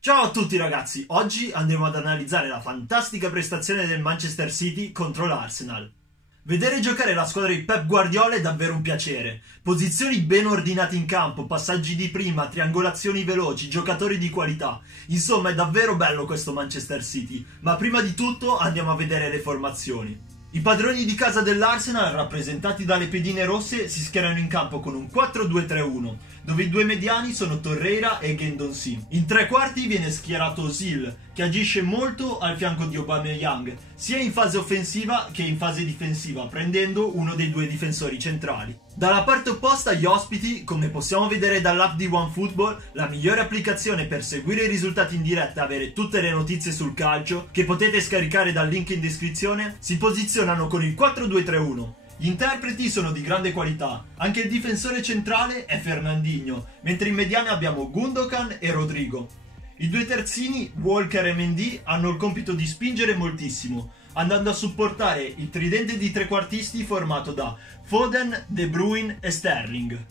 Ciao a tutti ragazzi, oggi andremo ad analizzare la fantastica prestazione del Manchester City contro l'Arsenal. Vedere giocare la squadra di Pep Guardiola è davvero un piacere. Posizioni ben ordinate in campo, passaggi di prima, triangolazioni veloci, giocatori di qualità. Insomma, è davvero bello questo Manchester City, ma prima di tutto andiamo a vedere le formazioni. I padroni di casa dell'Arsenal, rappresentati dalle pedine rosse, si schierano in campo con un 4-2-3-1, dove i due mediani sono Torreira e Guendouzi. In tre quarti viene schierato Özil, che agisce molto al fianco di Aubameyang, sia in fase offensiva che in fase difensiva, prendendo uno dei due difensori centrali. Dalla parte opposta gli ospiti, come possiamo vedere dall'app di OneFootball, la migliore applicazione per seguire i risultati in diretta e avere tutte le notizie sul calcio, che potete scaricare dal link in descrizione, si posizionano con il 4-2-3-1. Gli interpreti sono di grande qualità, anche il difensore centrale è Fernandinho, mentre in mediana abbiamo Gundogan e Rodrigo. I due terzini, Walker e Mendy, hanno il compito di spingere moltissimo, andando a supportare il tridente di trequartisti formato da Foden, De Bruyne e Sterling.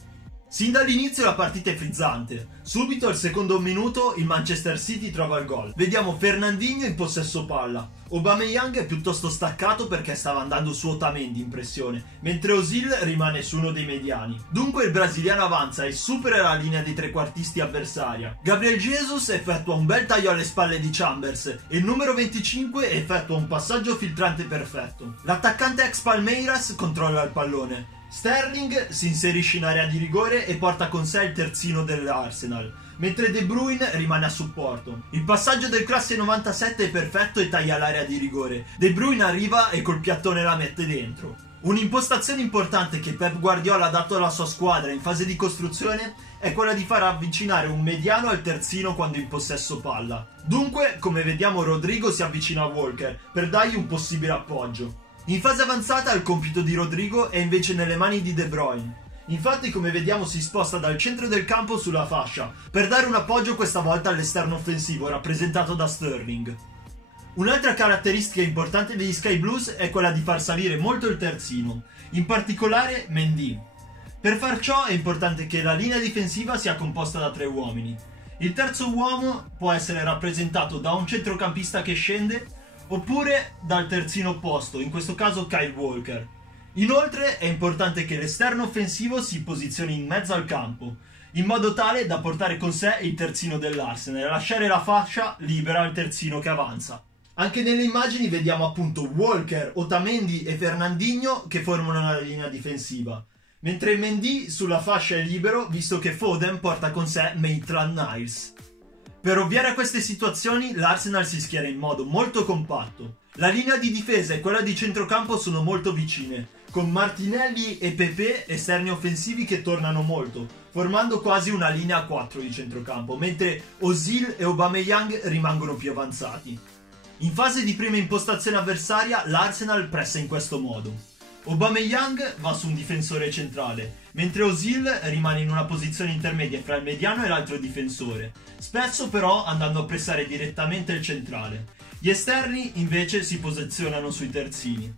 Sin dall'inizio la partita è frizzante. Subito al secondo minuto il Manchester City trova il gol. Vediamo Fernandinho in possesso palla. Aubameyang è piuttosto staccato perché stava andando su Otamendi in pressione, mentre Özil rimane su uno dei mediani. Dunque il brasiliano avanza e supera la linea dei trequartisti avversaria. Gabriel Jesus effettua un bel taglio alle spalle di Chambers e il numero 25 effettua un passaggio filtrante perfetto. L'attaccante ex Palmeiras controlla il pallone. Sterling si inserisce in area di rigore e porta con sé il terzino dell'Arsenal, mentre De Bruyne rimane a supporto. Il passaggio del classe 97 è perfetto e taglia l'area di rigore. De Bruyne arriva e col piattone la mette dentro. Un'impostazione importante che Pep Guardiola ha dato alla sua squadra in fase di costruzione è quella di far avvicinare un mediano al terzino quando in possesso palla. Dunque, come vediamo, Rodrigo si avvicina a Walker per dargli un possibile appoggio. In fase avanzata il compito di Rodrigo è invece nelle mani di De Bruyne. Infatti, come vediamo, si sposta dal centro del campo sulla fascia per dare un appoggio questa volta all'esterno offensivo rappresentato da Sterling. Un'altra caratteristica importante degli Sky Blues è quella di far salire molto il terzino, in particolare Mendy. Per far ciò è importante che la linea difensiva sia composta da tre uomini. Il terzo uomo può essere rappresentato da un centrocampista che scende oppure dal terzino opposto, in questo caso Kyle Walker. Inoltre è importante che l'esterno offensivo si posizioni in mezzo al campo, in modo tale da portare con sé il terzino dell'Arsenal e lasciare la fascia libera al terzino che avanza. Anche nelle immagini vediamo appunto Walker, Otamendi e Fernandinho che formano la linea difensiva, mentre Mendy sulla fascia è libero visto che Foden porta con sé Maitland-Niles. Per ovviare a queste situazioni l'Arsenal si schiera in modo molto compatto. La linea di difesa e quella di centrocampo sono molto vicine, con Martinelli e Pepe esterni offensivi che tornano molto, formando quasi una linea a 4 di centrocampo, mentre Özil e Aubameyang rimangono più avanzati. In fase di prima impostazione avversaria l'Arsenal pressa in questo modo. Aubameyang va su un difensore centrale, mentre Özil rimane in una posizione intermedia fra il mediano e l'altro difensore, spesso però andando a pressare direttamente il centrale. Gli esterni invece si posizionano sui terzini.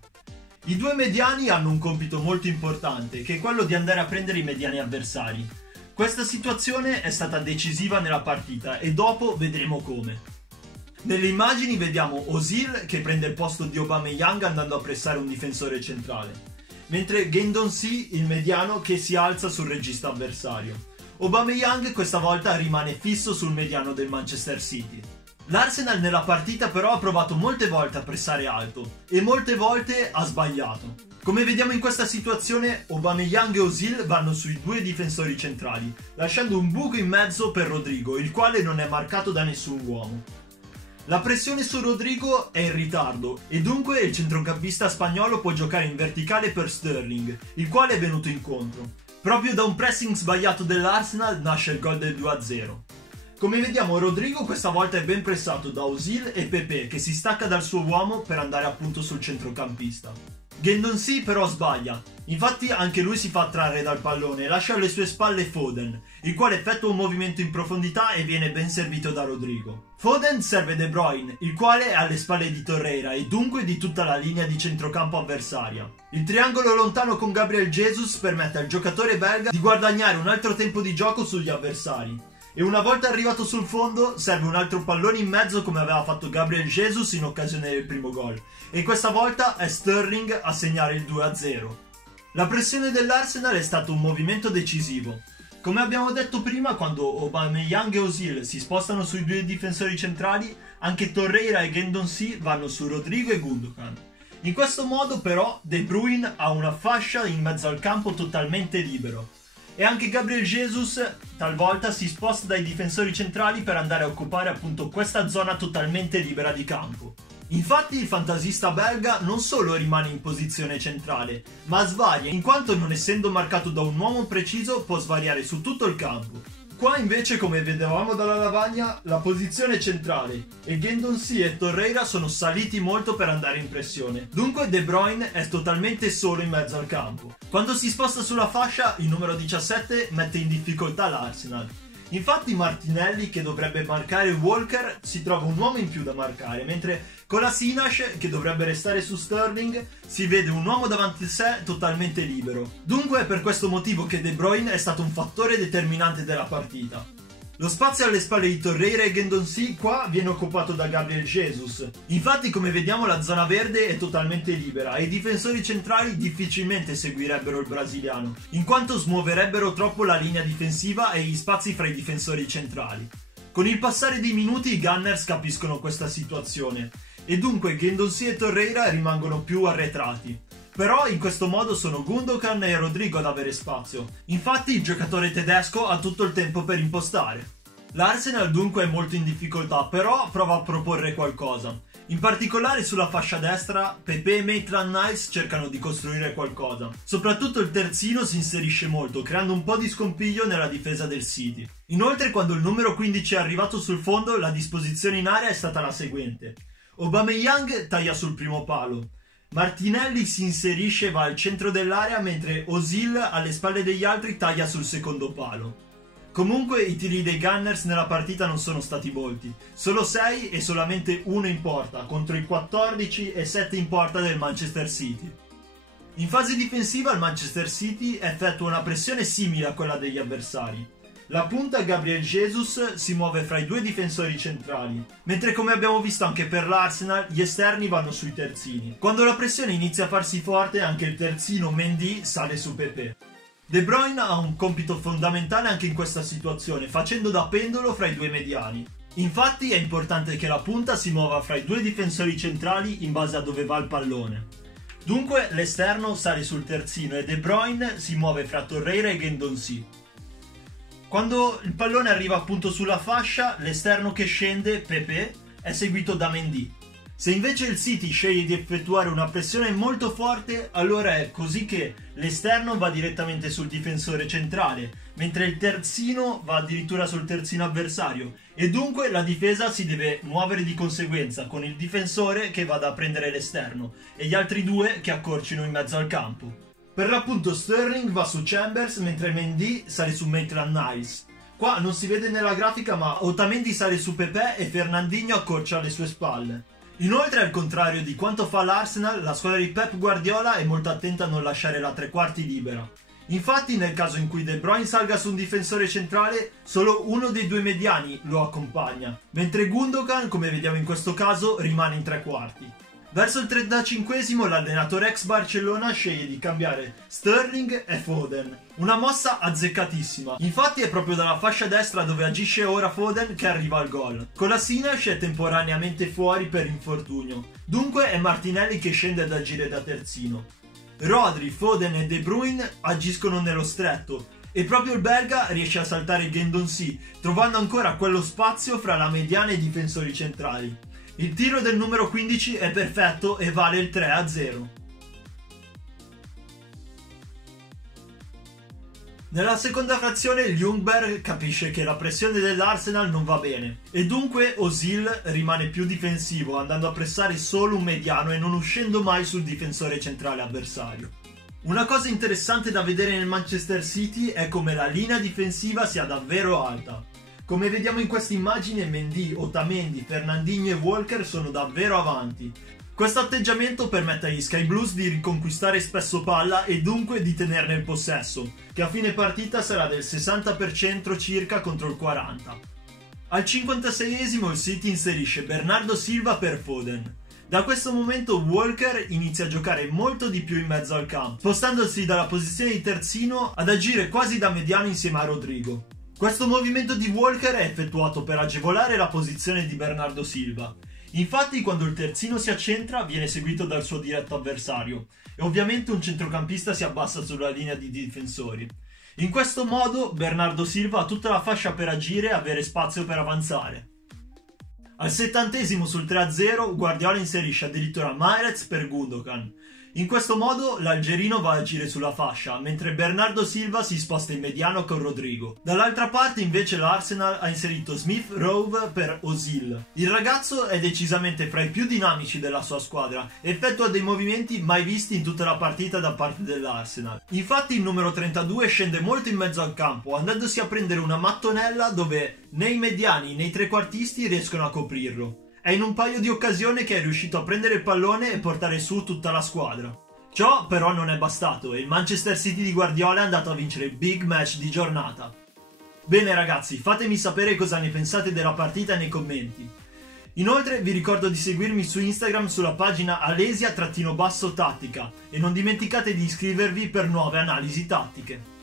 I due mediani hanno un compito molto importante, che è quello di andare a prendere i mediani avversari. Questa situazione è stata decisiva nella partita e dopo vedremo come. Nelle immagini vediamo Özil che prende il posto di Aubameyang andando a pressare un difensore centrale, mentre Guendouzi, il mediano, che si alza sul regista avversario. Aubameyang questa volta rimane fisso sul mediano del Manchester City. L'Arsenal nella partita però ha provato molte volte a pressare alto e molte volte ha sbagliato. Come vediamo in questa situazione, Aubameyang e Özil vanno sui due difensori centrali, lasciando un buco in mezzo per Rodrigo, il quale non è marcato da nessun uomo. La pressione su Rodrigo è in ritardo e dunque il centrocampista spagnolo può giocare in verticale per Sterling, il quale è venuto incontro. Proprio da un pressing sbagliato dell'Arsenal nasce il gol del 2-0. Come vediamo, Rodrigo questa volta è ben pressato da Özil e Pepe che si stacca dal suo uomo per andare appunto sul centrocampista. Guendouzi però sbaglia, infatti anche lui si fa attrarre dal pallone e lascia alle sue spalle Foden, il quale effettua un movimento in profondità e viene ben servito da Rodrigo. Foden serve De Bruyne, il quale è alle spalle di Torreira e dunque di tutta la linea di centrocampo avversaria. Il triangolo lontano con Gabriel Jesus permette al giocatore belga di guadagnare un altro tempo di gioco sugli avversari. E una volta arrivato sul fondo serve un altro pallone in mezzo come aveva fatto Gabriel Jesus in occasione del primo gol. E questa volta è Sterling a segnare il 2-0. La pressione dell'Arsenal è stato un movimento decisivo. Come abbiamo detto prima, quando Aubameyang e Ozil si spostano sui due difensori centrali, anche Torreira e Guendouzi vanno su Rodrigo e Gundogan. In questo modo però De Bruyne ha una fascia in mezzo al campo totalmente libero. E anche Gabriel Jesus talvolta si sposta dai difensori centrali per andare a occupare appunto questa zona totalmente libera di campo. Infatti il fantasista belga non solo rimane in posizione centrale, ma svaria, in quanto non essendo marcato da un uomo preciso può svariare su tutto il campo. Qua invece, come vedevamo dalla lavagna, la posizione è centrale e Guendouzi e Torreira sono saliti molto per andare in pressione. Dunque De Bruyne è totalmente solo in mezzo al campo. Quando si sposta sulla fascia, il numero 17 mette in difficoltà l'Arsenal. Infatti Martinelli, che dovrebbe marcare Walker, si trova un uomo in più da marcare, mentre Kolasinac, che dovrebbe restare su Sterling, si vede un uomo davanti a sé totalmente libero. Dunque è per questo motivo che De Bruyne è stato un fattore determinante della partita. Lo spazio alle spalle di Torreira e Guendouzi qua viene occupato da Gabriel Jesus. Infatti, come vediamo, la zona verde è totalmente libera e i difensori centrali difficilmente seguirebbero il brasiliano, in quanto smuoverebbero troppo la linea difensiva e gli spazi fra i difensori centrali. Con il passare dei minuti i Gunners capiscono questa situazione e dunque Guendouzi e Torreira rimangono più arretrati. Però in questo modo sono Gundogan e Rodrigo ad avere spazio. Infatti il giocatore tedesco ha tutto il tempo per impostare. L'Arsenal dunque è molto in difficoltà, però prova a proporre qualcosa. In particolare sulla fascia destra, Pepe e Maitland-Niles cercano di costruire qualcosa. Soprattutto il terzino si inserisce molto, creando un po' di scompiglio nella difesa del City. Inoltre, quando il numero 15 è arrivato sul fondo, la disposizione in area è stata la seguente. Aubameyang taglia sul primo palo. Martinelli si inserisce e va al centro dell'area, mentre Ozil alle spalle degli altri taglia sul secondo palo. Comunque i tiri dei Gunners nella partita non sono stati molti, solo 6 e solamente 1 in porta contro i 14 e 7 in porta del Manchester City. In fase difensiva il Manchester City effettua una pressione simile a quella degli avversari. La punta Gabriel Jesus si muove fra i due difensori centrali, mentre come abbiamo visto anche per l'Arsenal gli esterni vanno sui terzini. Quando la pressione inizia a farsi forte anche il terzino Mendy sale su Pepe. De Bruyne ha un compito fondamentale anche in questa situazione, facendo da pendolo fra i due mediani. Infatti è importante che la punta si muova fra i due difensori centrali in base a dove va il pallone. Dunque l'esterno sale sul terzino e De Bruyne si muove fra Torreira e Guendouzi. Quando il pallone arriva appunto sulla fascia, l'esterno che scende, Pepe, è seguito da Mendy. Se invece il City sceglie di effettuare una pressione molto forte, allora è così che l'esterno va direttamente sul difensore centrale, mentre il terzino va addirittura sul terzino avversario e dunque la difesa si deve muovere di conseguenza con il difensore che vada a prendere l'esterno e gli altri due che accorcino in mezzo al campo. Per l'appunto Sterling va su Chambers mentre Mendy sale su Maitland-Niles. Qua non si vede nella grafica ma Otamendi sale su Pepe e Fernandinho accorcia alle sue spalle. Inoltre, al contrario di quanto fa l'Arsenal, la squadra di Pep Guardiola è molto attenta a non lasciare la tre quarti libera. Infatti nel caso in cui De Bruyne salga su un difensore centrale, solo uno dei due mediani lo accompagna, mentre Gundogan, come vediamo in questo caso, rimane in tre quarti. Verso il 35esimo l'allenatore ex Barcellona sceglie di cambiare Sterling e Foden, una mossa azzeccatissima. Infatti è proprio dalla fascia destra dove agisce ora Foden che arriva al gol. Kolasinac è temporaneamente fuori per infortunio, dunque è Martinelli che scende ad agire da terzino. Rodri, Foden e De Bruyne agiscono nello stretto e proprio il belga riesce a saltare Guendouzi, trovando ancora quello spazio fra la mediana e i difensori centrali. Il tiro del numero 15 è perfetto e vale il 3-0. Nella seconda frazione Ljungberg capisce che la pressione dell'Arsenal non va bene e dunque Ozil rimane più difensivo, andando a pressare solo un mediano e non uscendo mai sul difensore centrale avversario. Una cosa interessante da vedere nel Manchester City è come la linea difensiva sia davvero alta. Come vediamo in questa immagine, Mendy, Otamendi, Fernandinho e Walker sono davvero avanti. Questo atteggiamento permette agli Sky Blues di riconquistare spesso palla e dunque di tenerne il possesso, che a fine partita sarà del 60% circa contro il 40%. Al 56esimo il City inserisce Bernardo Silva per Foden. Da questo momento Walker inizia a giocare molto di più in mezzo al campo, spostandosi dalla posizione di terzino ad agire quasi da mediano insieme a Rodrigo. Questo movimento di Walker è effettuato per agevolare la posizione di Bernardo Silva. Infatti quando il terzino si accentra viene seguito dal suo diretto avversario e ovviamente un centrocampista si abbassa sulla linea di difensori. In questo modo Bernardo Silva ha tutta la fascia per agire e avere spazio per avanzare. Al 70esimo sul 3-0 Guardiola inserisce addirittura Mahrez per Gundogan. In questo modo l'algerino va a agire sulla fascia, mentre Bernardo Silva si sposta in mediano con Rodrigo. Dall'altra parte invece l'Arsenal ha inserito Smith Rowe per Ozil. Il ragazzo è decisamente fra i più dinamici della sua squadra e effettua dei movimenti mai visti in tutta la partita da parte dell'Arsenal. Infatti il numero 32 scende molto in mezzo al campo, andandosi a prendere una mattonella dove né i mediani né i trequartisti riescono a coprirlo. È in un paio di occasioni che è riuscito a prendere il pallone e portare su tutta la squadra. Ciò però non è bastato e il Manchester City di Guardiola è andato a vincere il big match di giornata. Bene ragazzi, fatemi sapere cosa ne pensate della partita nei commenti. Inoltre vi ricordo di seguirmi su Instagram sulla pagina alesia-tattica e non dimenticate di iscrivervi per nuove analisi tattiche.